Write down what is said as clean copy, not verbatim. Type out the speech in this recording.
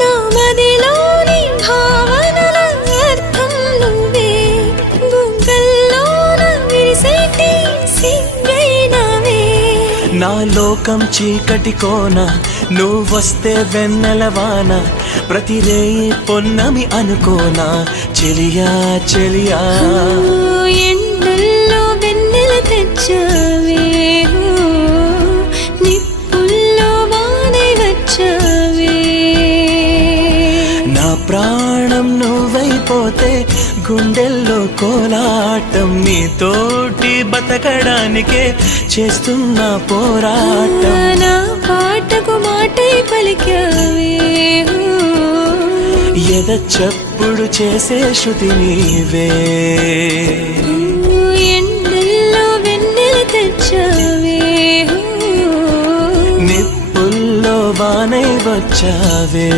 నా మదిలోని భావనల అర్థం నువ్వే, బుగ్గల్లోన విరిసేటి సిగ్గైనవే. నా లోకం చీకటి కోన నువ్వొస్తే వెన్నెలవాన, ప్రతి రేయి పొన్నమి అనుకోనా చెలియా చెలియా. ఎండల్లో వెన్నెల తెచ్చావే, నిప్పుల్లో వానై వచ్చావే. నా ప్రాణం నువ్వైపోతే గుండెల్లో కోలాటం, నీతోటి బతకడానికే చేస్తున్న పోరాటం. నా పాటకు మాటై పలికావే, ఎద చప్పుడు చేసే శృతి నీవే. ఎండల్లో వెన్నెల తెచ్చావే, నిప్పుల్లో వానై వచ్చావే.